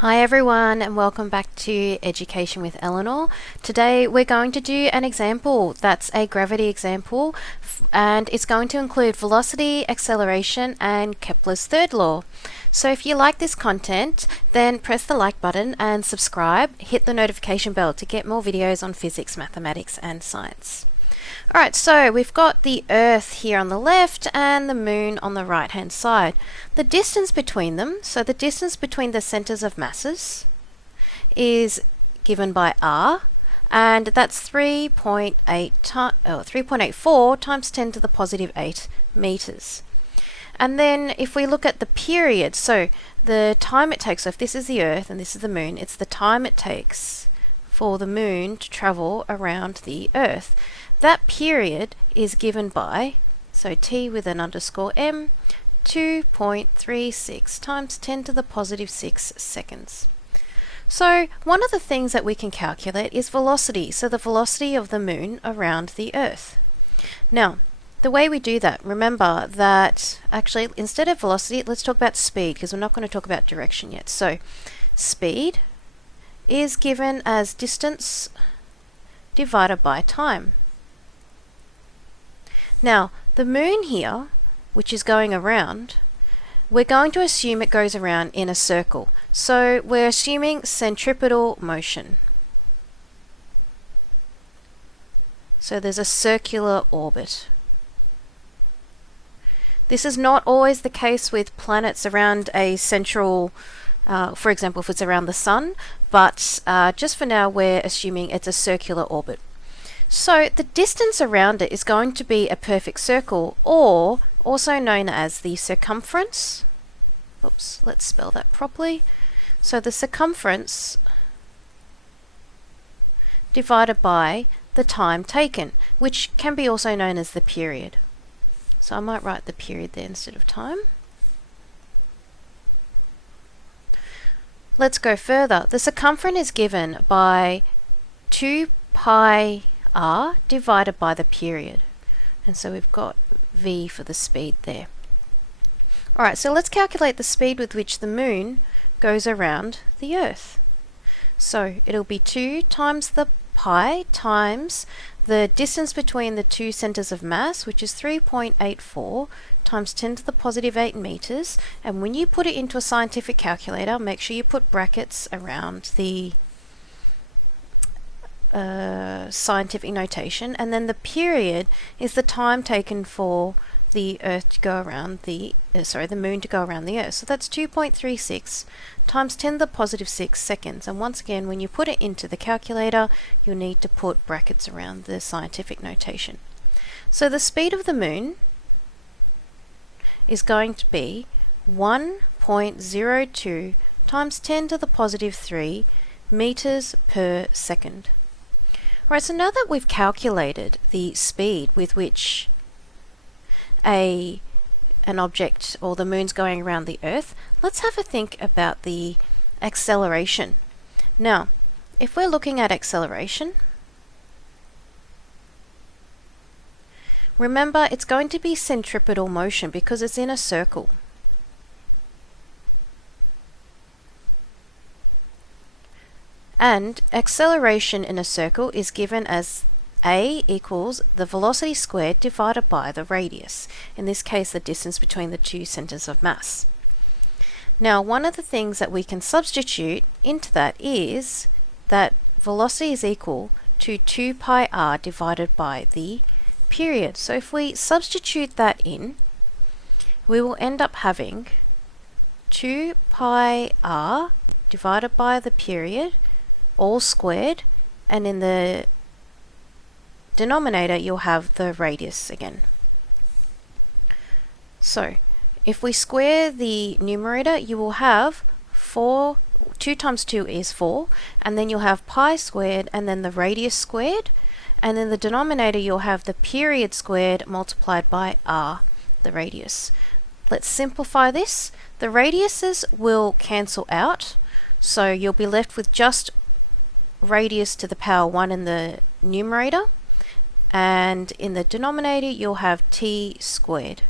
Hi everyone and welcome back to Education with Eleanor. Today we're going to do an example that's a gravity example and it's going to include velocity, acceleration and Kepler's third law. So if you like this content then press the like button and subscribe, hit the notification bell to get more videos on physics, mathematics and science. Alright, so we've got the Earth here on the left and the Moon on the right hand side. The distance between them, so the distance between the centers of masses, is given by r, and that's 3.84 times 10 to the positive 8 meters. And then if we look at the period, so the time it takes, so if this is the Earth and this is the Moon, it's the time it takes for the Moon to travel around the Earth. That period is given by, so t with an underscore m, 2.36 times 10 to the positive 6 seconds. So one of the things that we can calculate is velocity, so the velocity of the Moon around the Earth. Now, the way we do that, remember that actually instead of velocity, let's talk about speed because we're not going to talk about direction yet. So speed is given as distance divided by time. Now, the Moon here, which is going around, we're going to assume it goes around in a circle. So we're assuming centripetal motion. So there's a circular orbit. This is not always the case with planets around a central, for example, if it's around the Sun, but just for now we're assuming it's a circular orbit. So the distance around it is going to be a perfect circle, or also known as the circumference. Oops, let's spell that properly. So the circumference divided by the time taken, which can be also known as the period. So I might write the period there instead of time. Let's go further. The circumference is given by 2 pi r divided by the period, and so we've got v for the speed there. Alright, so let's calculate the speed with which the Moon goes around the Earth. So it'll be 2 times the pi times the distance between the two centers of mass, which is 3.84 times 10 to the positive 8 meters, and when you put it into a scientific calculator, make sure you put brackets around the scientific notation, and then the period is the time taken for the Earth to go around the Moon to go around the Earth. So that's 2.36 times 10 to the positive 6 seconds. And once again, when you put it into the calculator, you'll need to put brackets around the scientific notation. So the speed of the Moon is going to be 1.02 times 10 to the positive 3 meters per second. Right, so now that we've calculated the speed with which an object or the Moon's going around the Earth, let's have a think about the acceleration. Now, if we're looking at acceleration, remember it's going to be centripetal motion because it's in a circle. And acceleration in a circle is given as a equals the velocity squared divided by the radius, in this case the distance between the two centers of mass. Now one of the things that we can substitute into that is that velocity is equal to 2 pi r divided by the period. So if we substitute that in, we will end up having 2 pi r divided by the period all squared, and in the denominator you'll have the radius again. So if we square the numerator, you will have 2 times 2 is 4, and then you'll have pi squared and then the radius squared, and in the denominator you'll have the period squared multiplied by r, the radius. Let's simplify this. The radiuses will cancel out, so you'll be left with just radius to the power 1 in the numerator, and in the denominator you'll have t squared.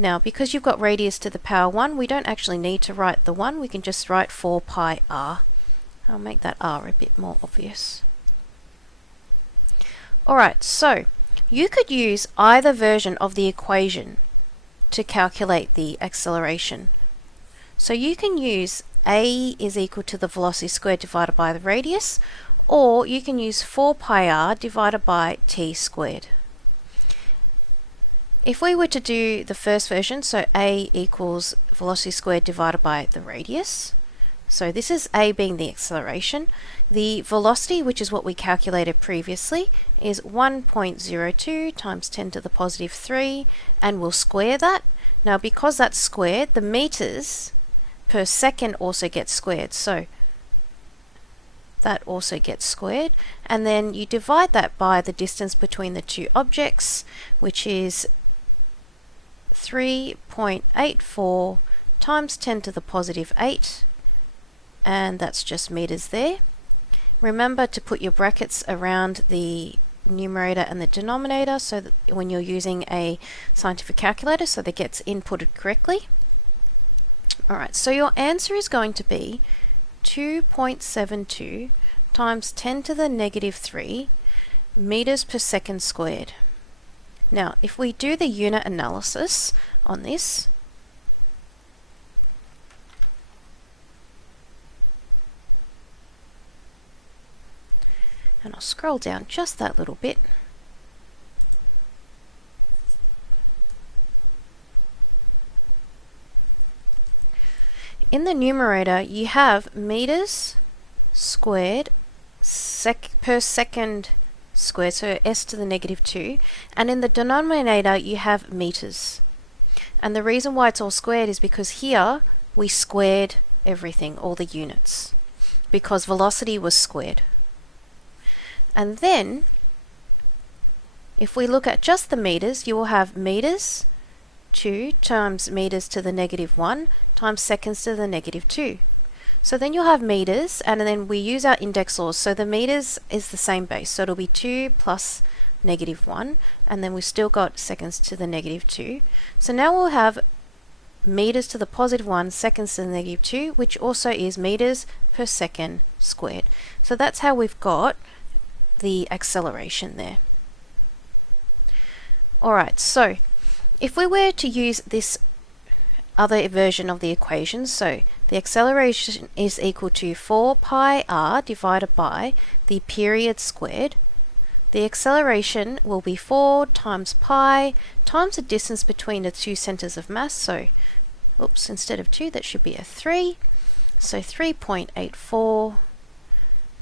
Now, because you've got radius to the power 1, we don't actually need to write the 1, we can just write 4 pi r. I'll make that r a bit more obvious. Alright, so you could use either version of the equation to calculate the acceleration. So you can use a is equal to the velocity squared divided by the radius, or you can use 4 pi r divided by t squared. If we were to do the first version, so a equals velocity squared divided by the radius, so this is a being the acceleration. The velocity, which is what we calculated previously, is 1.02 times 10 to the positive 3, and we'll square that. Now, because that's squared, the meters per second also gets squared, so that also gets squared, and then you divide that by the distance between the two objects, which is 3.84 times 10 to the positive 8, and that's just meters there. Remember to put your brackets around the numerator and the denominator so that when you're using a scientific calculator, so that gets inputted correctly. Alright, so your answer is going to be 2.72 times 10 to the negative 3 meters per second squared. Now, if we do the unit analysis on this, and I'll scroll down just that little bit. In the numerator, you have meters squared per second squared, so s to the negative 2, and in the denominator you have meters. And the reason why it's all squared is because here we squared everything, all the units, because velocity was squared. And then if we look at just the meters, you will have meters 2 times meters to the negative 1 times seconds to the negative 2. So then you'll have meters, and then we use our index laws, so the meters is the same base, so it'll be 2 plus negative 1, and then we've still got seconds to the negative 2. So now we'll have meters to the positive 1, seconds to the negative 2, which also is meters per second squared. So that's how we've got the acceleration there. Alright, so if we were to use this other version of the equation, so the acceleration is equal to 4 pi r divided by the period squared. The acceleration will be 4 times pi times the distance between the two centers of mass, so oops, instead of 2 that should be a 3, so 3.84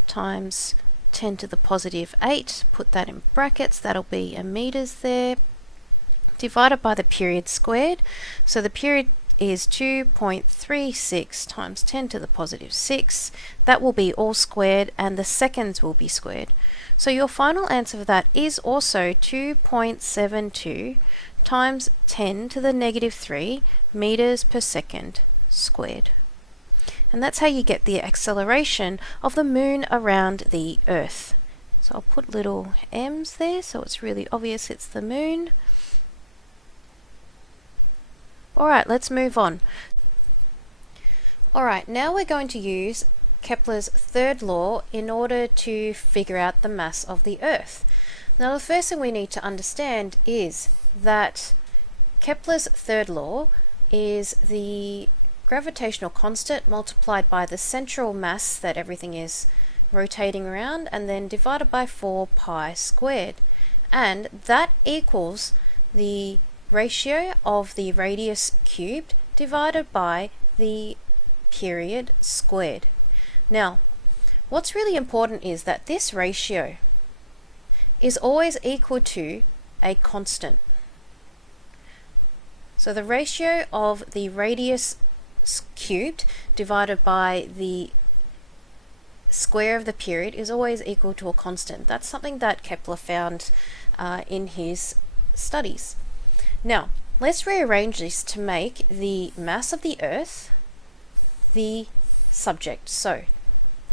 times 10 to the positive 8, put that in brackets, that'll be a meters there, divided by the period squared, so the period is 2.36 times 10 to the positive 6. That will be all squared, and the seconds will be squared. So your final answer for that is also 2.72 times 10 to the negative 3 meters per second squared. And that's how you get the acceleration of the moon around the Earth. So I'll put little m's there so it's really obvious it's the moon. Alright, let's move on. Alright, now we're going to use Kepler's third law in order to figure out the mass of the Earth. Now the first thing we need to understand is that Kepler's third law is the gravitational constant multiplied by the central mass that everything is rotating around, and then divided by 4 pi squared. And that equals the ratio of the radius cubed divided by the period squared. Now, what's really important is that this ratio is always equal to a constant. So the ratio of the radius cubed divided by the square of the period is always equal to a constant. That's something that Kepler found in his studies. Now, let's rearrange this to make the mass of the Earth the subject. So,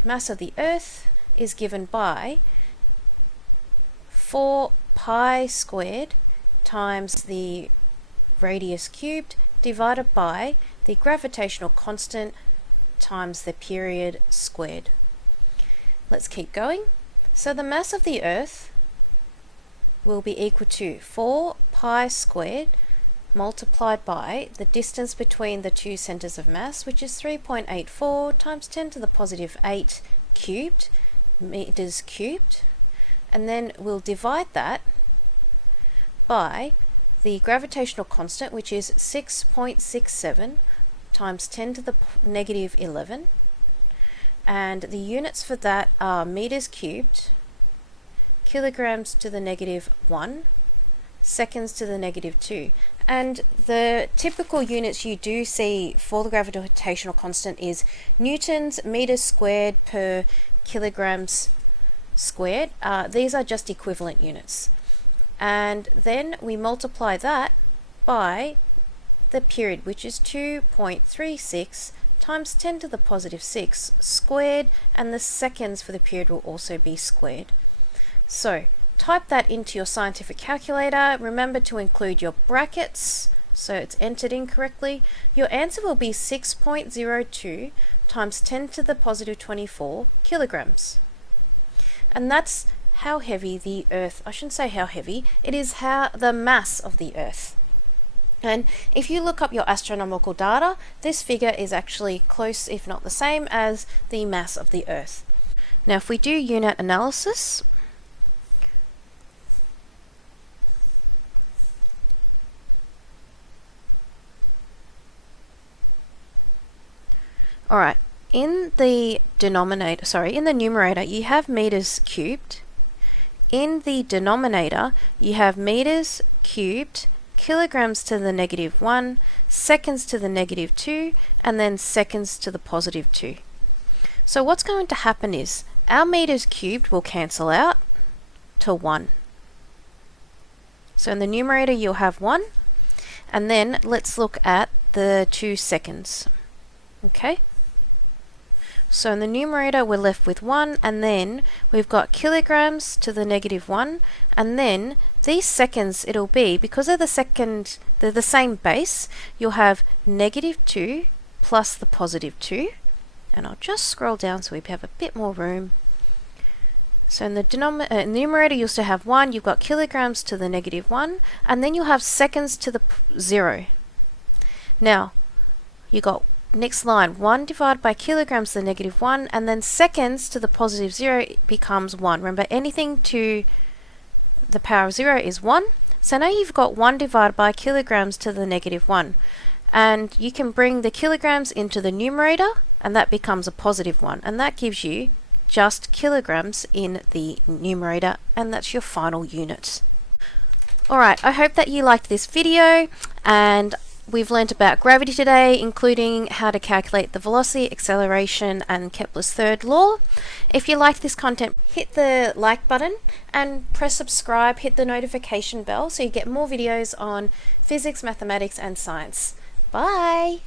mass of the Earth is given by 4 pi squared times the radius cubed divided by the gravitational constant times the period squared. Let's keep going. So the mass of the Earth will be equal to 4 pi squared multiplied by the distance between the two centers of mass, which is 3.84 times 10 to the positive 8 cubed, meters cubed, and then we'll divide that by the gravitational constant, which is 6.67 times 10 to the negative 11, and the units for that are meters cubed, kilograms to the negative 1, seconds to the negative 2. And the typical units you do see for the gravitational constant is newtons meters squared per kilograms squared. These are just equivalent units. And then we multiply that by the period, which is 2.36 times 10 to the positive 6 squared, and the seconds for the period will also be squared. So type that into your scientific calculator. Remember to include your brackets so it's entered incorrectly. Your answer will be 6.02 times 10 to the positive 24 kilograms. And that's how heavy the Earth, I shouldn't say how heavy, it is how the mass of the Earth. And if you look up your astronomical data, this figure is actually close, if not the same, as the mass of the Earth. Now if we do unit analysis, alright, in the numerator you have meters cubed. In the denominator you have meters cubed, kilograms to the negative 1, seconds to the negative 2, and then seconds to the positive 2. So what's going to happen is our meters cubed will cancel out to 1. So in the numerator you'll have 1, and then let's look at the 2 seconds. Okay? So in the numerator we're left with 1, and then we've got kilograms to the negative 1, and then these seconds, it'll be, because they're the same base, you'll have negative 2 plus the positive 2, and I'll just scroll down so we have a bit more room. So in the numerator you'll still have 1, you've got kilograms to the negative 1, and then you'll have seconds to the 0. Now, you got next line, 1 divided by kilograms to the negative 1, and then seconds to the positive 0 becomes 1. Remember, anything to the power of 0 is 1. So now you've got 1 divided by kilograms to the negative 1. And you can bring the kilograms into the numerator, and that becomes a positive 1. And that gives you just kilograms in the numerator, and that's your final unit. Alright, I hope that you liked this video, and we've learnt about gravity today, including how to calculate the velocity, acceleration, and Kepler's third law. If you like this content, hit the like button and press subscribe, hit the notification bell so you get more videos on physics, mathematics, and science. Bye!